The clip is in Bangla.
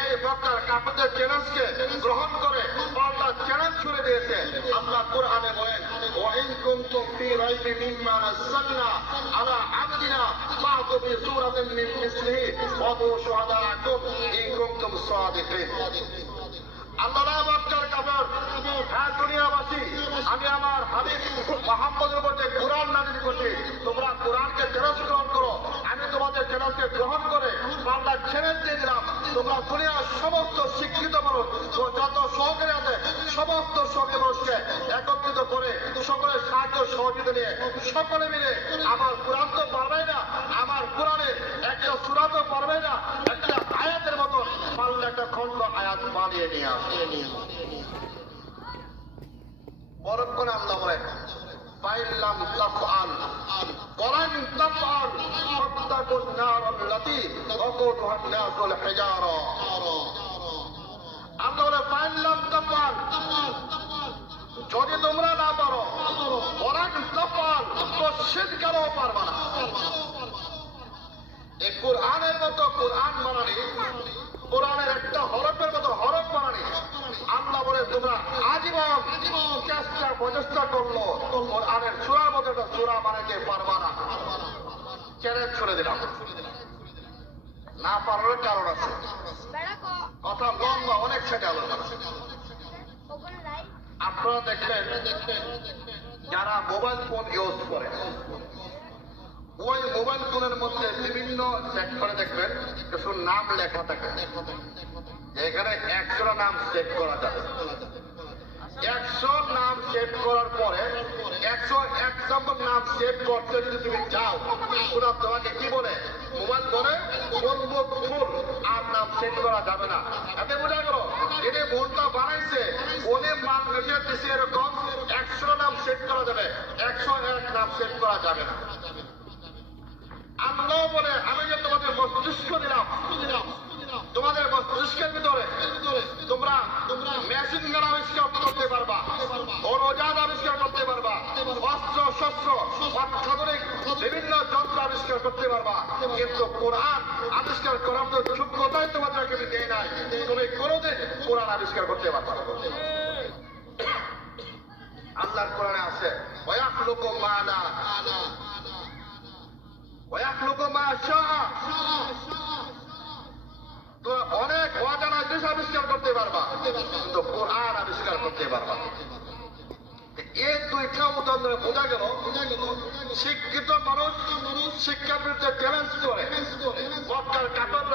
এই মক্কার কাফেরদের চ্যালেঞ্জকে গ্রহণ করে পাল্টা চ্যালেঞ্জ ছুড়ে দিয়েছে। আল্লাহ কোরআনে বলেন, ওয়া ইন কুনতুম ফি রাইবিন মিম্মা নাযালনা আলা আবদিনা ফাতু বিসূরাতিন মিন মিসলিহি ওয়াদউ শুহাদাআকুম ইন কুনতুম সাদিকিন। আল্লাহ মক্কার কাফের, হ্যাঁ দুনিয়াবাসী, আমি আমার হাবিব মুহাম্মদের উপর যে কোরআন নাযিল করছি, তোমরা কোরআনকে চ্যালেঞ্জ গ্রহণ করো। আমি তোমাদের চ্যালেঞ্জকে গ্রহণ করে পাল্টা চ্যালেঞ্জ দিয়ে দিলাম, তোমরা দুনিয়ার সমস্ত শিক্ষিত মানুষ ও যত সহকারী আছে সমস্ত সহকারী মানুষকে একত্রিত করে সকলের সাহায্য সহযোগিতা নিয়ে সকলে মিলে আমার কোরআন তো পারবে না, আমার কোরআনে একটা সূরা তো পারবে না, একটা আয়াতের মতো পারলে একটা খণ্ড আয়াত বানিয়ে নিয়ে আসে। পরক্ষণে আল্লাহ বলেন, ফাইল্লাম তাফআল ওয়ালান তাফআল ফাত্তাকুন নারাল্লাতী ওয়াকুদুহা আন-নাস ওয়াল হিজারা। আল্লাহ বলে, ফাইল্লাম তাফআল, যদি তোমরা না পারো, ওয়ালান তাফআল, তো শীতকালেও পারবা না। এই কোরআনের মতো কোরআন বানানি, কোরআনের একটা হরফের মতো হরফ বানানি, আল্লাহ বলে তোমরা আজীবন চেষ্টা প্রচেষ্টা করলো কোরআনের সূরার মতো একটা সূরা বানাইতে পারবা না। চ্যালেঞ্জ ছুড়ে দিলাম। না পারার কারণ আছে, কথা লম্বা, অনেক সেটা আলোচনা। আপনারা দেখবেন যারা মোবাইল ফোন ইউজ করে, ওই মোবাইল ফোনের মধ্যে বিভিন্ন সেক্টরে দেখবেন কিছু নাম লেখা থাকে, এখানে 100 নাম সেভ করা যাবে। 100 নাম সেভ করার পরে 101 নম্বর নাম সেভ করতে যদি তুমি চাও, ওরা তোমাকে কি বলে, মোবাইল ধরে বন্দুক ফুল, আর নাম সেভ করা যাবে না। এতে বোঝা গেল যিনি ফোনটা বানাইছে উনি মান রেখে দিচ্ছে এরকম 100 নাম সেভ করা যাবে, 101 নাম সেভ করা যাবে না। আল্লাহ বলে, আমি যে তোমাদের মস্তিষ্ক দিলাম, তোমাদের মস্তিষ্কের ভিতরে তোমরা মেশিন গান আবিষ্কার করতে পারবা, অণুজান আবিষ্কার করতে পারবা, অস্ত্র শস্ত্র অত্যাধুনিক বিভিন্ন যন্ত্র আবিষ্কার করতে পারবা, কিন্তু কোরআন আবিষ্কার করার তো যোগ্যতাই তোমাদেরকে আমি দেয় নাই। তুমি কোনোদিন কোরআন আবিষ্কার করতে পারবা না। আল্লাহর কোরআনে আছে, ওয়ায়াখলুকু মা লা ওয়ায়াখলুকু মা শাআ, তো অনেক অজানা জিনিস আবিষ্কার করতে পারবা, কিন্তু কোরআন আবিষ্কার করতে পারবা। এই দুইটা উদাহরণে বোঝা গেল শিক্ষিত মানুষ শিক্ষার বিরুদ্ধে চ্যালেঞ্জ করে মক্কার কাফেররা